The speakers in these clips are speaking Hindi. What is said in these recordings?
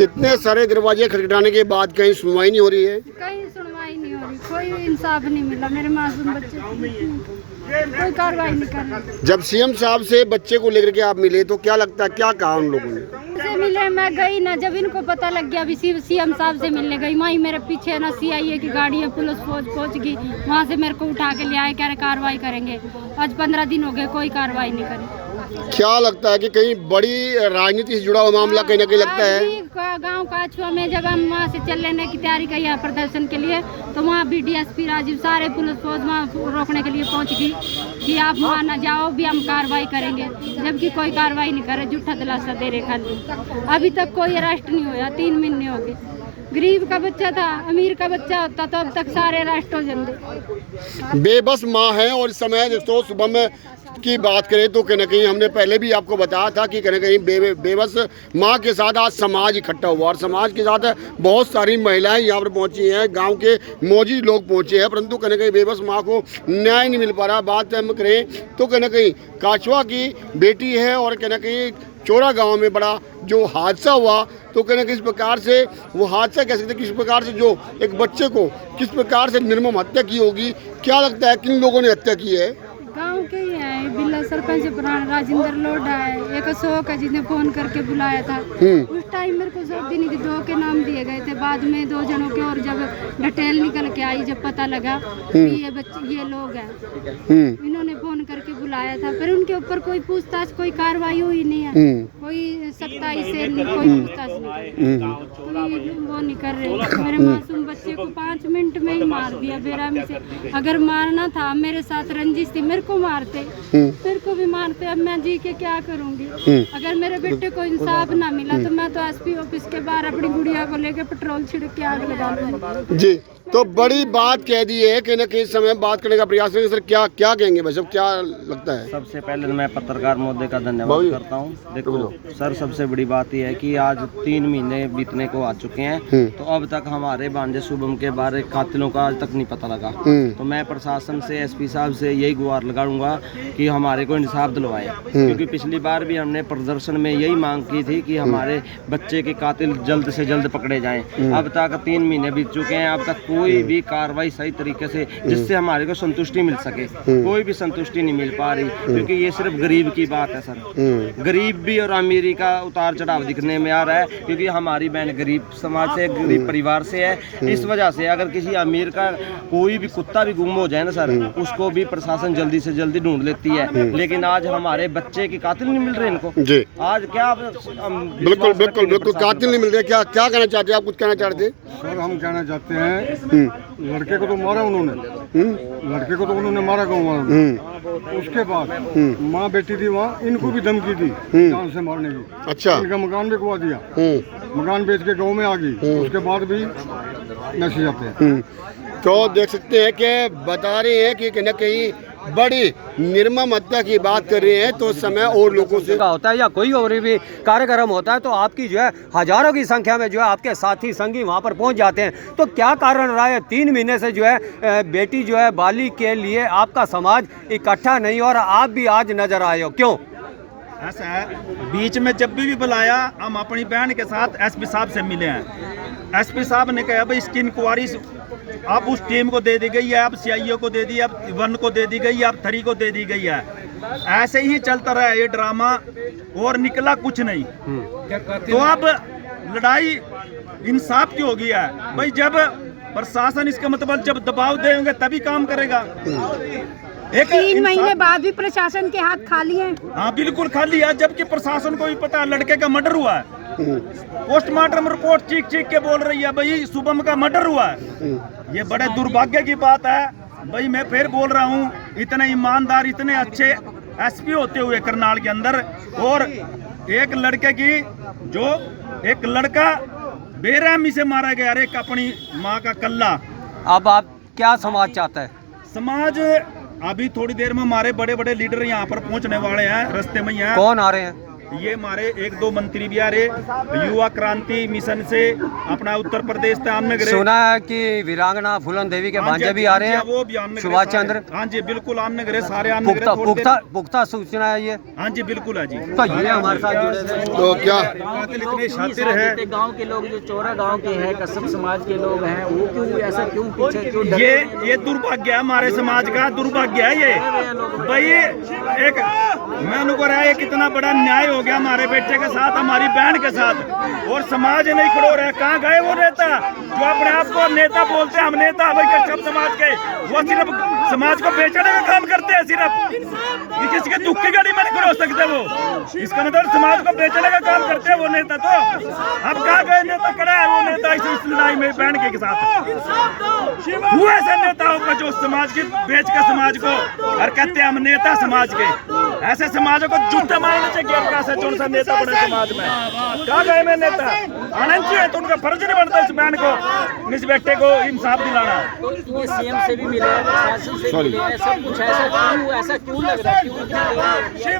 इतने सारे दरवाजे खटखटाने के बाद कहीं सुनवाई नहीं हो रही है? कहीं सुनवाई नहीं हो रही, कोई इंसाफ नहीं मिला मेरे मासूम बच्चे को, कोई कार्रवाई नहीं कर रही। जब सीएम साहब से बच्चे को लेकर के आप मिले तो क्या लगता है, क्या कहा उन लोगों ने? से मिले, मैं गई ना, जब इनको पता लग गया अभी सीएम साहब से मिलने गई, वहीं मेरे पीछे ना सीआईए की गाड़ी है, पुलिस पहुंच गई, वहाँ से मेरे को उठा के ले आए, कह रहे कार्रवाई करेंगे। आज 15 दिन हो गए, कोई कार्रवाई नहीं करी। क्या लगता है कि कहीं बड़ी राजनीति से जुड़ा हुआ मामला कहीं ना कहीं लगता है? गांव काछुआ में जब हम वहाँ से चल लेने की तैयारी की है प्रदर्शन के लिए, तो वहाँ भी डीएसपी राजीव सारे पुलिस फोर्स वहाँ रोकने के लिए पहुँच गई कि आप वहाँ न जाओ, भी हम कार्रवाई करेंगे, जबकि कोई कार्रवाई नहीं करे, झूठा दिलासा दे रहे खाली। अभी तक कोई अरेस्ट नहीं हुआ, 3 महीने हो गए। गरीब का बच्चा था, अमीर का बच्चा होता तो अब तक सारे अरेस्ट हो जाते। बेबस माँ है, और इस समय दोस्तों सुबह में की बात करें तो कहीं ना कहीं हमने पहले भी आपको बताया था कि कहीं ना कहीं बेबस माँ के साथ आज समाज इकट्ठा हुआ, और समाज के साथ बहुत सारी महिलाएं यहाँ पर पहुँची हैं, गांव के मौजूद लोग पहुँचे हैं, परंतु कहीं ना कहीं बेबस माँ को न्याय नहीं मिल पा रहा। बात हम करें तो कहीं ना कहीं काछुआ की बेटी है, और कहीं ना कहीं चोरा गांव में बड़ा जो हादसा हुआ, तो कहीं ना किस प्रकार से वो हादसा कह सकते, किस प्रकार से जो एक बच्चे को किस प्रकार से निर्मम हत्या की होगी, क्या लगता है किन लोगों ने हत्या की है? गांव के ही है, बिल्ला सरपंच पुराना राजेंद्र लोडा है, एक अशोक है जिसने फोन करके बुलाया था। उस टाइम मेरे को सब दिन 2 के नाम दिए गए थे, बाद में 2 जनों के, और जब डिटेल निकल के आई, जब पता लगा कि ये बच्चे ये लोग हैं, इन्होंने फोन करके बुलाया था, फिर उनके ऊपर कोई पूछताछ, कोई कार्रवाई हुई नहीं है, कोई सख्ताई से कोई पूछताछ नहीं, कोई वो नहीं कर रहे। मेरे मासूम बच्चे को 5 मिनट में ही मार दिया बेरहमी से। अगर मारना था, मेरे साथ रंजिश थी, मेरे को मारते, मेरे को भी मारते, अब मैं जी के क्या करूंगी? अगर मेरे बेटे को इंसाफ ना मिला तो मैं तो एसपी ऑफिस के बाहर अपनी गुड़िया को लेकर पेट्रोल छिड़क के आग लगा दूंगी। जी, तो बड़ी बात कह दी है कि न किसी समय बात करने का प्रयास करेंगे। सर क्या क्या कहेंगे, बस अब क्या लगता है? सबसे पहले मैं पत्रकार महोदय का धन्यवाद करता हूं। देखो सर, सबसे बड़ी बात यह है कि आज 3 महीने बीतने को आ चुके हैं, तो अब तक हमारे भांजे शुभम के बारे कातिलों का आज तक नहीं पता लगा। तो मैं प्रशासन से, एसपी साहब से यही गुहार लगाऊंगा कि हमारे को इंसाफ दिलवाए, क्योंकि पिछली बार भी हमने प्रदर्शन में यही मांग की थी कि हमारे बच्चे के कातिल जल्द से जल्द पकड़े जाएं। अब तक 3 महीने बीत चुके हैं, अब तक कोई भी कार्रवाई सही तरीके से जिससे हमारे को संतुष्टि मिल सके, कोई भी संतुष्टि नहीं मिल पा रही, क्योंकि ये सिर्फ गरीब की बात है सर। गरीब भी और अमीरी का उतार चढ़ाव दिखने में आ रहा है, क्योंकि हमारी बहन गरीब समाज से, गरीब परिवार से है। इस वजह से अगर किसी अमीर का कोई भी कुत्ता भी गुम हो जाए ना सर, उसको भी प्रशासन जल्दी से जल्दी ढूंढ लेती है, लेकिन आज हमारे बच्चे के कातिल नहीं मिल रहे इनको। जी, आज क्या बिल्कुल बिल्कुल बिल्कुल कातिल नहीं मिल रहे। क्या क्या कहना चाहते हैं आप? कुछ कहना चाहते हैं? सर हम कहना चाहते हैं, लड़के को तो मारा उन्होंने, लड़के को तो उन्होंने मारा गाँव वालों ने। उसके बाद माँ बेटी थी वहाँ, इनको भी धमकी दी जान से मारने की। अच्छा, इनका मकान भी खुआ दिया, मकान बेच के गाँव में आ गई, उसके बाद भी मैसेज आते हैं। तो देख सकते हैं कि बता रहे हैं कि कहीं ना कहीं बड़ी निर्मम हत्या की बात कर रहे हैं। तो समय और लोगों से होता है या कोई और भी कार्यक्रम होता है, तो आपकी जो है हजारों की संख्या में जो है आपके साथी संगी वहाँ पर पहुँच जाते हैं, तो क्या कारण रहा है 3 महीने से जो है बेटी जो है बाली के लिए आपका समाज इकट्ठा नहीं, और आप भी आज नजर आए हो, क्यों? ऐसा है, बीच में जब भी बुलाया हम अपनी बहन के साथ एसपी साहब से मिले हैं। एसपी साहब ने कहा भाई इसकी इंक्वायरी अब उस टीम को दे दी गई है, अब सीआईओ को दे दी, अब 1 को दे दी गई है, अब 3 को दे दी गई है। ऐसे ही चलता रहा ये ड्रामा, और निकला कुछ नहीं। तो अब लड़ाई इंसाफ की हो गई है भाई, जब प्रशासन इसका मतलब जब दबाव देंगे तभी काम करेगा। 3 महीने बाद भी प्रशासन के हाथ खाली हैं। हाँ बिल्कुल खाली है, जबकि प्रशासन को भी पता है लड़के का मर्डर हुआ है। पोस्टमार्टम रिपोर्ट चीख चीख के बोल रही है भाई शुभम का मर्डर हुआ है। ये बड़े दुर्भाग्य की बात है भाई। मैं फिर बोल रहा हूँ, इतने ईमानदार, इतने अच्छे एसपी होते हुए करनाल के अंदर, और एक लड़के की, जो एक लड़का बेरहमी से मारा गया, एक अपनी माँ का कल्ला। अब आप क्या समाज चाहता है? समाज अभी थोड़ी देर में हमारे बड़े बड़े लीडर यहाँ पर पहुँचने वाले हैं, रास्ते में ही हैं। कौन आ रहे हैं? ये हमारे 1-2 मंत्री भी आ रहे युवा क्रांति मिशन से अपना उत्तर प्रदेश से आमनगर सुना है कि वीरांगना फूलन देवी के भांजे भी आ रहे हैं, वो भी आमनगर सुभाष चंद्र। हाँ जी बिल्कुल आमनगर है, सारे आमनगर पुख्ता सूचना है ये। हाँ जी बिल्कुल है जी। तो ये हमारे साथ जुड़े थे। तो क्या इतने शातिर है गांव के लोग जो चोरा गांव के हैं, कसम समाज के लोग हैं, वो क्यों ऐसा क्यों पीछे क्यों ये दुर्भाग्य है हमारे समाज का, दुर्भाग्य है ये भाई। एक मैं उनको रहा है कितना बड़ा न्याय हो गया हमारे बेटे के साथ, हमारी बहन के साथ, और समाज नहीं खड़ो रहा। कहाँ गए वो नेता जो अपने आप को नेता बोलते हैं? हम नेता भाई कश्यप समाज के, वो सिर्फ समाज को बेचने का काम करते हैं। सिर्फ ये किसी के दुख की गाड़ी में नहीं खड़ो सकते वो, इसका मतलब समाज को बेचने का काम करते हैं वो नेता। तो अब कहाँ गए नेता? खड़ा है वो नेता इस लड़ाई में बहन के साथ। वो ऐसे नेता होगा जो समाज की बेच के समाज को और कहते हैं हम नेता समाज के। ऐसे समाज को जूते मारने चाहिए से जो सा नेता बने समाज में। कहाँ गए मैं नेता? आनंद चाहिए तो उनका फर्ज नहीं बनता इस बहन को, इस बेटे को इंसाफ दिलाना। तो ये सीएम से भी मिले हैं, प्रशासन से मिले हैं, सब कुछ ऐसा क्यों लग रहा है? ये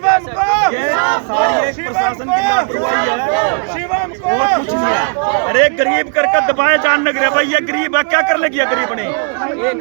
सारी एक प्रशासन की लापरवाही है और कुछ नहीं है। अरे गरीब करके दबाए जान लग रहे भाई, ये गरीब है क्या कर लेगी गरीब ने। एक